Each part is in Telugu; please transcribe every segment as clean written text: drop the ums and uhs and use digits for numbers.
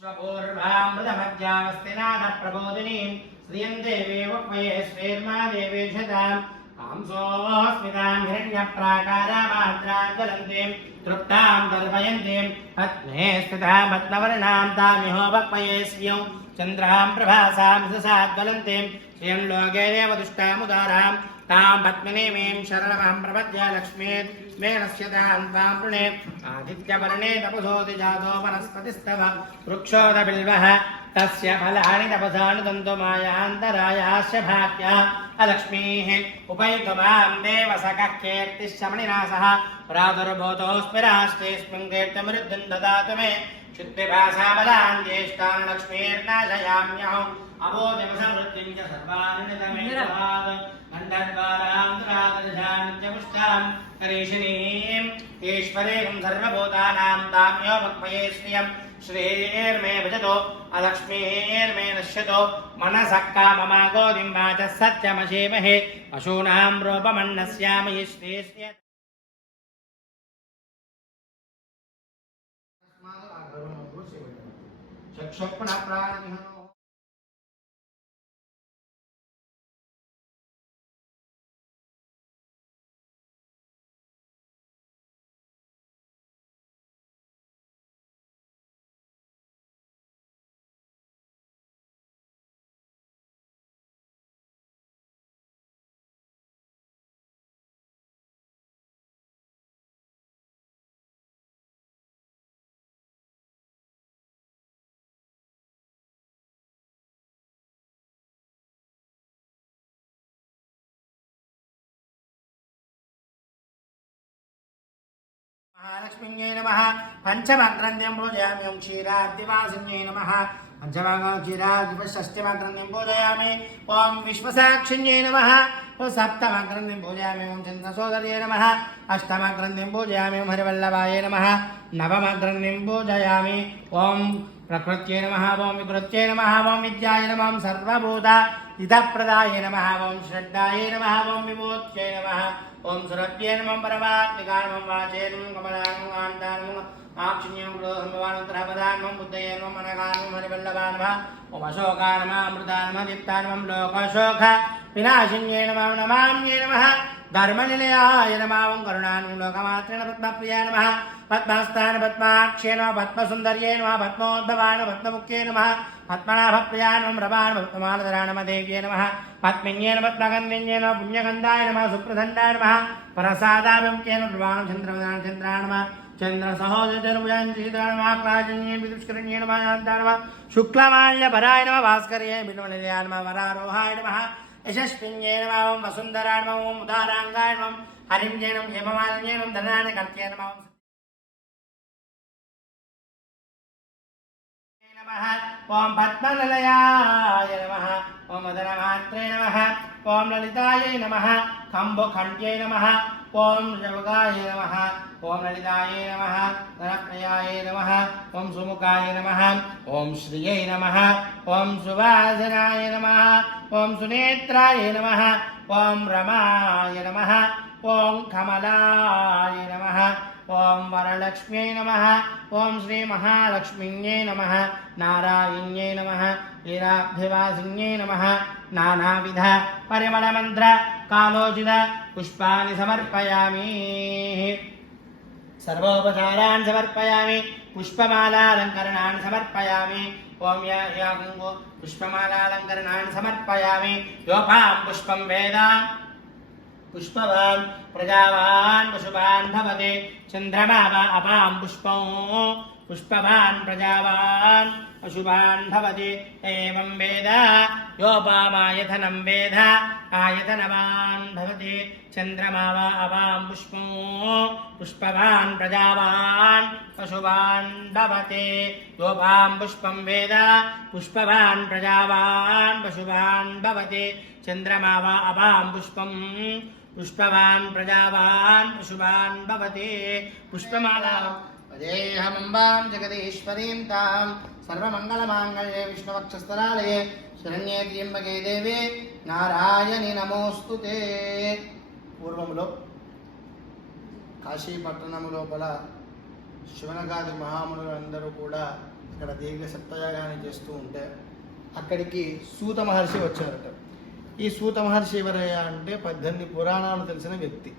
स्वपूर्वामृतमध्यामस्तिनाथ प्रबोधिनीं श्रियं देवे वक्मये श्रीर्मा देवेशताम् आंसोऽस्मितां हिरण्यप्राकारामाद्रां ज्वलन्तीं तृप्तां दर्पयन्तीं पद्मे स्थितां पद्मवर्णां तामिहो वक्मये श्रियं चन्द्रां प्रभासां ससाद्ज्वलन्तीं श्रियं लोके देवदुष्टामुदारां तां पद्मिनीमीं शरणमहं प्रपद्ये लक्ष्मीत् मेणस्यतां तां वृणे आदित्यवर्णे तपसोऽधि जातो वनस्पतिस्तव वृक्षोदबिल्वः तस्य फलानि तपसानुदन्तो मायान्तरायास्य भाग्या अलक्ष्मीः उपैतुमां देवसखः कीर्तिश्चमणिना सह प्रादुर्भूतोऽस्मि राष्ट्रेऽस्मिन् कीर्तिमृद्धिं ददातु मे शुद्धिभाषाबलां ज्येष्ठां लक्ष्मीर्नाशयाम्यहम् अबोधिमसमृद्धिं च सर्वानितमेवात् गन्धद्वारान्तरादर्शान्त्यपुष्टां करीशिनीं ईश्वरीं सर्वभूतानां ताम्यो वक्मये श्रियं श्रीर्मे भजतो अलक्ष्मीर्मे नश्यतो मनसः काममागो दिम्बाचः सत्यमशीमहे पशूनां रूपमन्नस्यामहि श्रीस्य चक्षुप्राणिहनो महालक्ष्मीयै नमः पंचमग्रन्थिं पूजयामि ओं क्षीराब्धिवासिन्यै नमः पंचमग्रन्थिं क्षीराब्धिषष्ठिमग्रन्थिं पूजयामि ओं विश्वसाक्षिण्यै नमः सप्तमग्रन्थिं पूजयामि ओं चन्द्रसोदर्यै नमः अष्टमग्रन्थिं पूजयामि ओं हरिवल्लभाय नमः नवमग्रन्थिं पूजयामि ओं प्रकृत्यै नमः ओं विकृत्यै नमः ओं विद्याय नमः ओं सर्वभूत हितप्रदाय नमः ओं श्रद्धायै नमः ओं विभूत्यै नमः ओं सुरभ्ये नमः परमात्मिकाय नमः वाचे नमः कमलाय नमः कान्ताय नमः आक्षिण्यं क्रोधं भवानुत्तरपदाय नमः बुद्धये नमः मनकाय नमः हरिवल्लभाय नमः ओं अशोकाय नमः अमृताय नमः दीप्ताय नमः लोकशोक विनाशिन्ये नमः नमाम्ये नमः धर्मनिलयाय नमः ओं करुणानं लोकमात्रेण पद्मप्रियाय नमः पद्महस्ताय पद्माक्षे नमः पद्मसुन्दर्ये नमः पद्मोद्भवाय नमः पद्ममुख्ये नमः पद्मनाभप्रियाय नमः प्रभाय नमः पद्ममालधराय नमः देव्ये नमः पद्मिन्ये नमः पद्मगन्धिन्ये नमः पुण्यगन्धाय नमः सुप्रसन्नाय नमः प्रसादाभिमुख्ये नमः प्रभावं चन्द्रवदान चन्द्राय नमः चन्द्रसहोदरभुजाय श्रीधराय नमः क्राजन्ये विदुष्करण्ये नमः शान्ताय नमः शुक्लमाल्यभराय नमः भास्कर्ये बिल्वनिलयाय नमः वरारोहाय नमः यशस्विन्ये नमः ओं वसुन्धराय नमः ओं उदाराङ्गाय नमः हरिण्ये नमः हेममालिन्ये नमः धनानिकर्त्ये नमः ओं पद्मनिलयाय नमः ओं मदनमात्रे नमः ओं ललितायै नमः खम्बुखण्ड्यै नमः ओं जवगाय नमः ओं ललितायै नमः धनप्रियायै नमः ओं सुमुखाय नमः ओं श्रियै नमः ओं सुवासनाय नमः ओं सुनेत्राय नमः ओं रमाय नमः ओं कमलाय नमः ओं वरलक्ष्म्यै नमः ओं श्रीमहालक्ष्मीयै नमः नारायण्यै नमः वीराब्धिवासिन्यै नमः नानाविध परिमलमन्त्र कालोचित पुष्पाणि समर्पयामि सर्वोपचारान् समर्पयामि पुष्पमालालङ्करणान् समर्पयामि ओं यागुङ्गो पुष्पमालालङ्करणान् समर्पयामि योपां पुष्पं वेद पुष्पवान् प्रजावान् पशुवान् भवते चन्द्रमा वा अपां पुष्पं पुष्पवान् प्रजावान् पशुवान् भवति एवं वेद योपामायतनं वेद आयतनवान् भवति चन्द्रमा वा अपां पुष्पं पुष्पवान् प्रजावान् पशुवान् भवति योपां पुष्पं वेद पुष्पवान् प्रजावान् पशुवान् भवति चन्द्रमा वा अपां पुष्पं पुष्पवान् प्रजावान् पशुवान् भवति पुष्पमालां वदेऽहमम्बां जगदीश्वरीं तां सर्वमङ्गलमाङ्गल्ये विष्णुवक्षस्थलालये शरण्ये त्र्यम्बके देवे नारायणि नमोऽस्तुते। పూర్వములో కాశీ పట్టణము లోపల శివనగాది మహామునులు అందరూ కూడా అక్కడ దేవి సప్తయాగాన్ని చేస్తూ ఉంటే అక్కడికి సూత మహర్షి వచ్చారట. ఈ సూత మహర్షి ఎవరయ్యా అంటే 18 పురాణాలు తెలిసిన వ్యక్తి,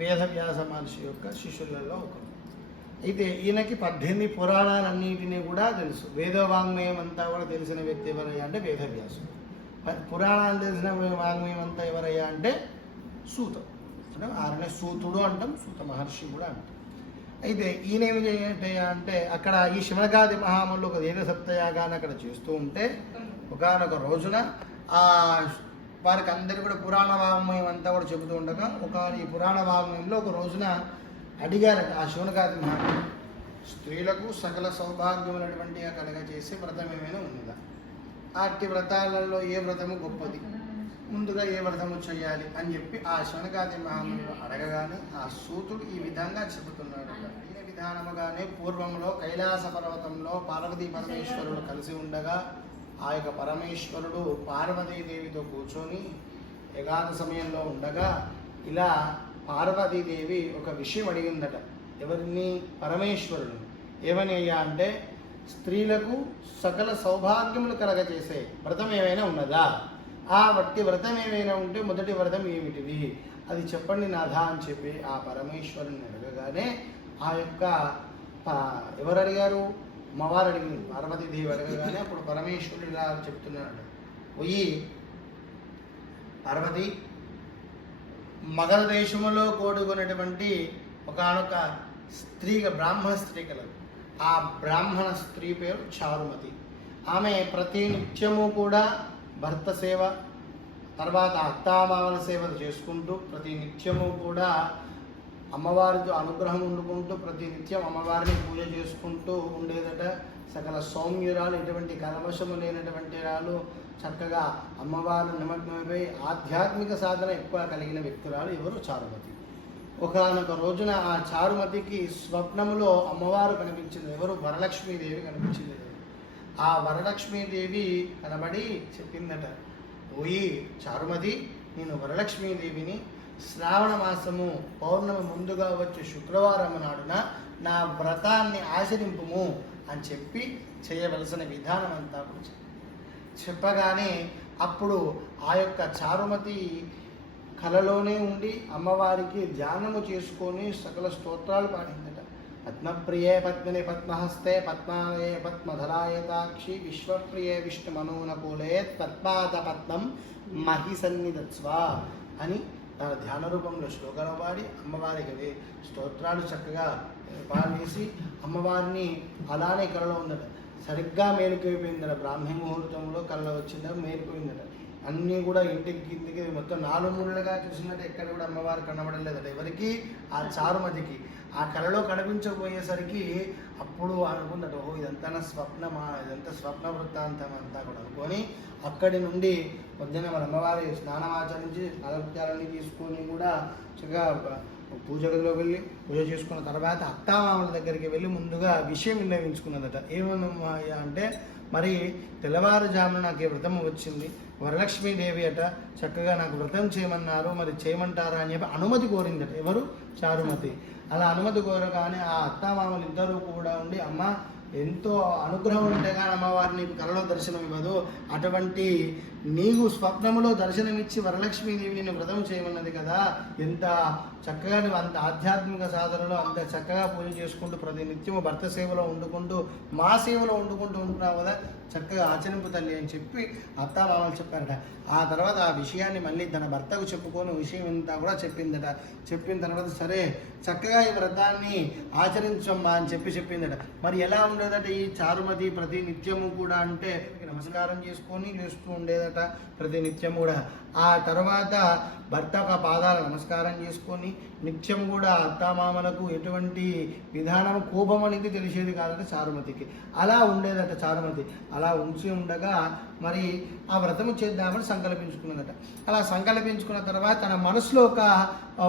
వేదవ్యాస మహర్షి యొక్క శిష్యులలో ఒకరు. అయితే ఈయనకి 18 పురాణాలన్నింటినీ కూడా తెలుసు. వేదవాంగ్మయం అంతా కూడా తెలిసిన వ్యక్తి ఎవరయ్యా అంటే వేదవ్యాసుడు. పురాణాలు తెలిసిన వాంగ్మయం అంతా ఎవరయ్యా అంటే సూతం, అంటే ఆరనే సూతుడు అంటాం, సూత మహర్షి కూడా అంటాం. అయితే ఈయన ఏమి చేయాలంటయ్యా అంటే అక్కడ ఈ శివనగాది మహాములు ఒక వేద సప్తయాగాన్ని అక్కడ చేస్తూ ఉంటే ఒకనొక రోజున ఆ వారికి అందరికీ కూడా పురాణ వాంగ్మయం అంతా కూడా చెబుతూ ఉండగా ఈ పురాణ వాంగ్మయంలో ఒక రోజున అడిగారట ఆ శివనగాది మహాములు, స్త్రీలకు సకల సౌభాగ్యమైనటువంటి కలగ చేసే వ్రతం ఏమైనా ఉన్నదా, అట్టి వ్రతాలలో ఏ వ్రతము గొప్పది, ముందుగా ఏ వ్రతము చేయాలి అని చెప్పి ఆ శనగాది మహాముని అడగగానే ఆ సూతుడు ఈ విధంగా చెబుతున్నాడు. ఈ విధానముగానే పూర్వంలో కైలాస పర్వతంలో పార్వతీ పరమేశ్వరుడు కలిసి ఉండగా ఆ యొక్క పరమేశ్వరుడు పార్వతీదేవితో కూర్చొని ఏకాంత సమయంలో ఉండగా ఇలా పార్వతీదేవి ఒక విషయం అడిగిందట. ఎవరిని? పరమేశ్వరుడు. ఏమని అయ్యా అంటే స్త్రీలకు సకల సౌభాగ్యములు కలగజేసే వ్రతం ఏమైనా ఉన్నదా, ఆ వట్టి వ్రతం ఏమైనా ఉంటే మొదటి వ్రతం ఏమిటిది అది చెప్పండి నాథా అని చెప్పి ఆ పరమేశ్వరుని అడగగానే ఆ యొక్క ఎవరు అడిగారు? అమ్మవారు అడిగింది, పార్వతీదేవి అడగగానే అప్పుడు పరమేశ్వరుడు ఇలా చెప్తున్నాడు, పోయి పార్వతి, మగధ దేశములో కూడుకున్నటువంటి ఒకనొక స్త్రీ, బ్రాహ్మణ స్త్రీ కలదు. ఆ బ్రాహ్మణ స్త్రీ పేరు చారుమతి. ఆమె ప్రతి నిత్యము కూడా భర్త సేవ, తర్వాత అత్తామామల సేవలు చేసుకుంటూ ప్రతి నిత్యము కూడా అమ్మవారితో అనుగ్రహం ఉండుకుంటూ ప్రతి నిత్యం అమ్మవారిని పూజ చేసుకుంటూ ఉండేదట. సకల సౌమ్యురాలు, ఎటువంటి కలవశము లేనటువంటి రాలు, చక్కగా అమ్మవారు నిమగ్నమైపోయి ఆధ్యాత్మిక సాధన ఎక్కువ కలిగిన వ్యక్తురాలు ఎవరు? చారుమతి. ఒకనొక రోజున ఆ చారుమతికి స్వప్నములో అమ్మవారు కనిపించింది. ఎవరు? వరలక్ష్మీదేవి కనిపించింది. ఆ వరలక్ష్మీదేవి కనబడి చెప్పిందట, ఓయి చారుమతి, నేను వరలక్ష్మీదేవిని, శ్రావణ మాసము పౌర్ణమి ముందుగా వచ్చే శుక్రవారం నాడున నా వ్రతాన్ని ఆచరింపుము అని చెప్పి చేయవలసిన విధానం అంతా కూడా చెప్పగానే అప్పుడు ఆ యొక్క చారుమతి కలలోనే ఉండి అమ్మవారికి ధ్యానము చేసుకొని సకల స్తోత్రాలు పాడిందట. పద్మప్రియే పద్మిని పద్మహస్తే పద్మాలయే పద్మధరాయతాక్షి విశ్వప్రియే విష్ణు మనోనకూలే తత్పాద పద్మం మహి సన్నిధత్స్వ అని తన ధ్యాన రూపంలో శ్లోకాలు పాడి అమ్మవారికి స్తోత్రాలు చక్కగా పాడేసి అమ్మవారిని అలానే కళలో ఉందట. సరిగ్గా మేలుకోయిపోయిందట. బ్రాహ్మీ ముహూర్తంలో కళ వచ్చిందా మేలుకోయిందట. అన్నీ కూడా ఇంటికి కిందికి మొత్తం 4 మూలలుగా చూసినట్టు ఎక్కడ కూడా అమ్మవారు కనబడలేదట ఎవరికి? ఆ చారుమతికి. ఆ కళలో కనిపించబోయేసరికి అప్పుడు అనుకుందట, ఓహో ఇదంతా స్వప్నమా, ఇదంతా స్వప్న వృత్తాంతం అంతా కూడా అనుకొని అక్కడి నుండి పొద్దున్న మన అమ్మవారి స్నానం ఆచరించి నలకృత్యాలన్నీ తీసుకొని కూడా చక్కగా పూజ గదిలో వెళ్ళి పూజ చేసుకున్న తర్వాత అత్తామామల దగ్గరికి వెళ్ళి ముందుగా విషయం నిర్ణయించుకున్నదట. ఏమన్నా అంటే మరి తెల్లవారుజామున నాకు ఈ వ్రతం వచ్చింది, వరలక్ష్మీదేవి అట చక్కగా నాకు వ్రతం చేయమన్నారు, మరి చేయమంటారా అని చెప్పి అనుమతి కోరిందట. ఎవరు? చారుమతి. అలా అనుమతి కోరగానే ఆ అత్తామామలు ఇద్దరూ కూడా ఉండి, అమ్మ ఎంతో అనుగ్రహం ఉంటే కానీ అమ్మవారు నీకు కలలో దర్శనం ఇవ్వదు, అటువంటి నీకు స్వప్నములో దర్శనమిచ్చి వరలక్ష్మీదేవి నిన్ను వ్రతం చేయమన్నది కదా, ఎంత చక్కగా నువ్వు అంత ఆధ్యాత్మిక సాధనలో అంత చక్కగా పూజ చేసుకుంటూ ప్రతి నిత్యము భర్త సేవలో వండుకుంటూ మా సేవలో వండుకుంటూ ఉంటున్నావు కదా, చక్కగా ఆచరింపు తల్లి అని చెప్పి అత్తామామలు చెప్పారట. ఆ తర్వాత ఆ విషయాన్ని మళ్ళీ తన భర్తకు చెప్పుకొని విషయం అంతా కూడా చెప్పిందట. చెప్పిన తర్వాత సరే చక్కగా ఈ వ్రతాన్ని ఆచరించమ్మా అని చెప్పిందట. మరి ఎలా ఉండేదట ఈ చారుమతి ప్రతి నిత్యము కూడా అంటే నమస్కారం చేసుకొని లేస్తూ ఉండేదట ప్రతి నిత్యం కూడా. ఆ తర్వాత భర్త ఒక పాదాల నమస్కారం చేసుకొని నిత్యం కూడా అత్తామామలకు ఎటువంటి విధానం కోపం అనేది తెలిసేది కాదట చారుమతికి. అలా ఉండేదట చారుమతి. అలా ఉంచి ఉండగా మరి ఆ వ్రతము చేద్దామని సంకల్పించుకున్నదట. అలా సంకల్పించుకున్న తర్వాత తన మనసులో ఒక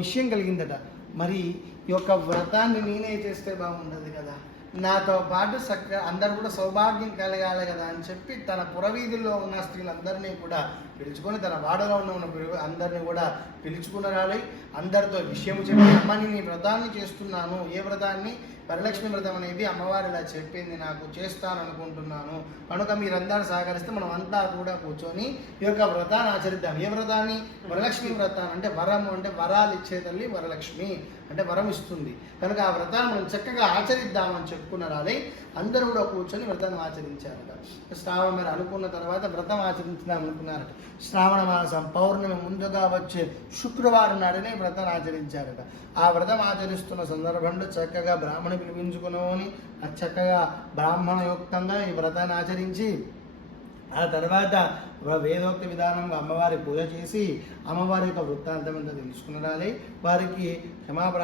విషయం కలిగిందట, మరి ఈ యొక్క వ్రతాన్ని నేనే చేస్తే బాగుండదు కదా, నాతో పాటు చక్కగా అందరు కూడా సౌభాగ్యం కలగాలి కదా అని చెప్పి తన పురవీధుల్లో ఉన్న స్త్రీలందరినీ కూడా పిలుచుకొని తన వాడలో ఉన్న అందరినీ కూడా పిలుచుకుని రాలి అందరితో విషయం చెప్పి, అమ్మ నేను ఈ వ్రతాన్ని చేస్తున్నాను, ఏ వ్రతాన్ని? వరలక్ష్మి వ్రతం అనేది అమ్మవారు ఇలా చెప్పింది, నాకు చేస్తాను అనుకుంటున్నాను కనుక మీరందరూ సహకరిస్తే మనం అంతా కూడా కూర్చొని ఈ యొక్క వ్రతాన్ని ఆచరిద్దాం. ఏ వ్రతాన్ని? వరలక్ష్మి వ్రతాన్ని. అంటే వరము అంటే వరాలు ఇచ్చే తల్లి వరలక్ష్మి, అంటే వరం ఇస్తుంది కనుక ఆ వ్రతాన్ని మనం చక్కగా ఆచరిద్దామని చెప్పుకున్నారు. అదే అందరూ కూడా కూర్చొని వ్రతాన్ని ఆచరించారట. శ్రావణ మరి అనుకున్న తర్వాత వ్రతం ఆచరించుదాం అనుకున్నారట. శ్రావణ మాసం పౌర్ణమి ముందుగా వచ్చే శుక్రవారం నాడనే వ్రతం ఆచరించారట. ఆ వ్రతం ఆచరిస్తున్న సందర్భంలో చక్కగా బ్రాహ్మణ పిలిపించుకుని చక్కగా బ్రాహ్మణయుక్తంగా ఈ వ్రతాన్ని ఆచరించి ఆ తర్వాత వేదోక్త విధానంగా అమ్మవారి పూజ చేసి అమ్మవారి యొక్క వృత్తాంతం అంతా తెలుసుకున్నారే. వారికి క్షమాపణ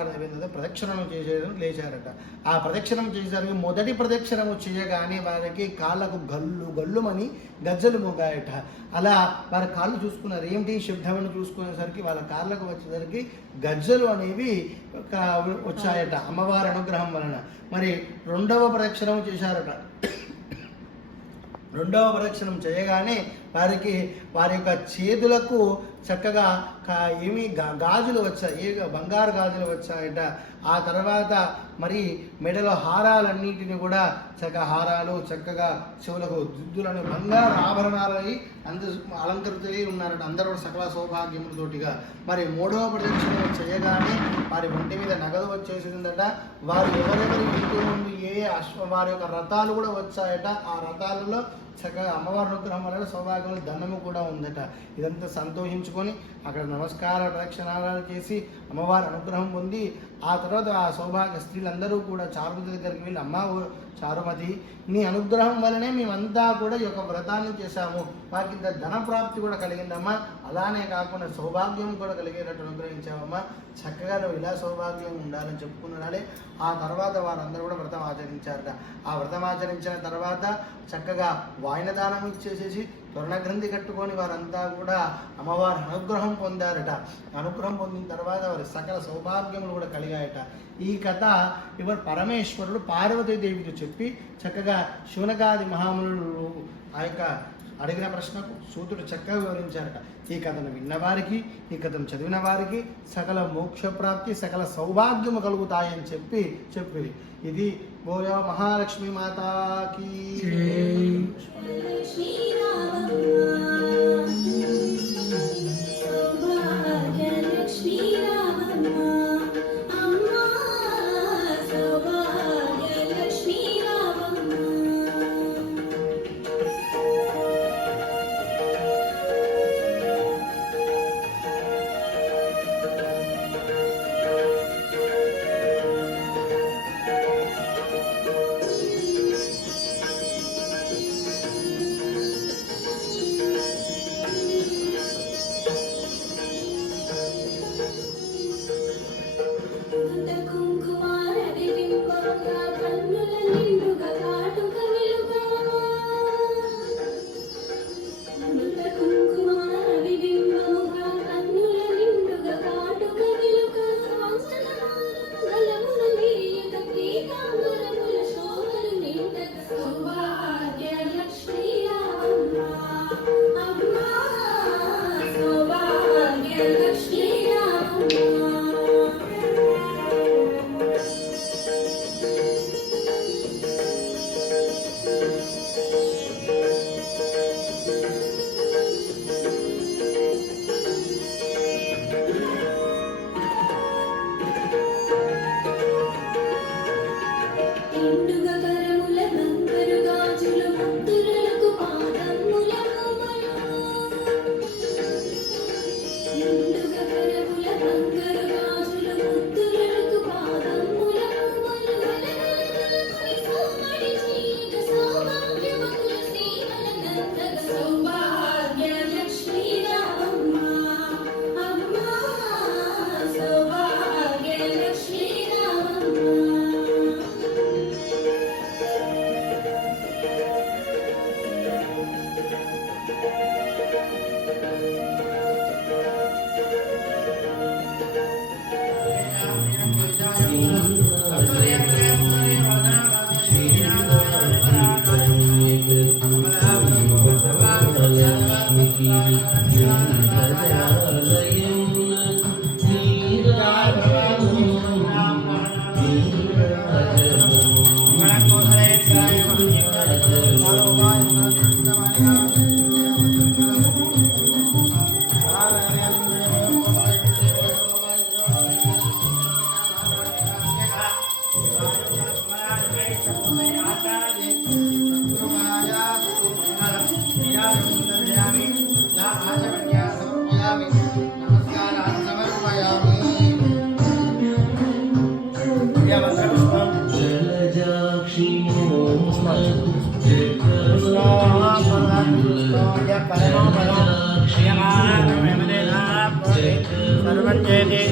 ప్రదక్షిణం చేసేదని లేచారట. ఆ ప్రదక్షిణం చేసేసరికి మొదటి ప్రదక్షిణము చేయగానే వారికి కాళ్ళకు గల్లుమని గజ్జలు మోగాయట. అలా వారి కాళ్ళు చూసుకున్నారు. ఏమిటి శబ్దమని చూసుకునేసరికి వాళ్ళ కాళ్ళకు వచ్చేసరికి గజ్జలు అనేవి వచ్చాయట అమ్మవారి అనుగ్రహం వలన. మరి రెండవ ప్రదక్షిణం చేశారట. రెండవ ప్రదక్షిణం చేయగానే వారికి వారి యొక్క చేతులకు చక్కగా ఏమి గాజులు వచ్చాయి, బంగారు గాజులు వచ్చాయట. ఆ తర్వాత మరి మెడలో హారాలన్నింటినీ కూడా హారాలు చక్కగా చెవులకు దుద్దులను బంగారు ఆభరణాలని అలంకృతులై ఉన్నారట. అందరూ సకల సౌభాగ్యములతోటిగా. మరి మూడవ ప్రదక్షిణ చేయగానే వారి ఒంటి మీద నగదు వచ్చేసిందట. వారు ఎవరెవరి ఇంటి ముందు వారి యొక్క రథాలు కూడా వచ్చాయట. ఆ రథాలలో చక్కగా అమ్మవారి అనుగ్రహం వల్ల సౌభాగ్యం దండము కూడా ఉందట. ఇదంతా సంతోషించుకొని అక్కడ నమస్కార ప్రదక్షిణాలు చేసి అమ్మవారి అనుగ్రహం పొంది ఆ తర్వాత ఆ సౌభాగ్య స్త్రీలందరూ కూడా చారుమతి దగ్గరికి వెళ్ళి, అమ్మ చారుమతి, నీ అనుగ్రహం వల్లనే మేమంతా కూడా ఈ యొక్క వ్రతాన్ని చేశాము, మాకు ఇంత ధన ప్రాప్తి కూడా కలిగిందమ్మా, అలానే కాకుండా సౌభాగ్యం కూడా కలిగేటట్టు అనుగ్రహించావమ్మా, చక్కగా నువ్వు ఇలా సౌభాగ్యం ఉండాలని చెప్పుకున్నాడే. ఆ తర్వాత వారందరూ కూడా వ్రతం ఆచరించారట. ఆ వ్రతం ఆచరించిన తర్వాత చక్కగా వాయినదానం ఇచ్చేసేసి స్వర్ణగ్రంథి కట్టుకొని వారంతా కూడా అమ్మవారి అనుగ్రహం పొందారట. అనుగ్రహం పొందిన తర్వాత వారి సకల సౌభాగ్యములు కూడా కలిగాయట. ఈ కథ ఇవరు పరమేశ్వరుడు పార్వతీదేవికి చెప్పి చక్కగా శివనకాది మహామునులు ఆ యొక్క అడిగిన ప్రశ్నకు సూతుడు చక్కగా వివరించారట. ఈ కథను విన్నవారికి, ఈ కథను చదివిన వారికి సకల మోక్షప్రాప్తి, సకల సౌభాగ్యము కలుగుతాయని చెప్పి ఇది బోలో మహాలక్ష్మి మాతాకి. శ్రీరామ ప్రపంచేతి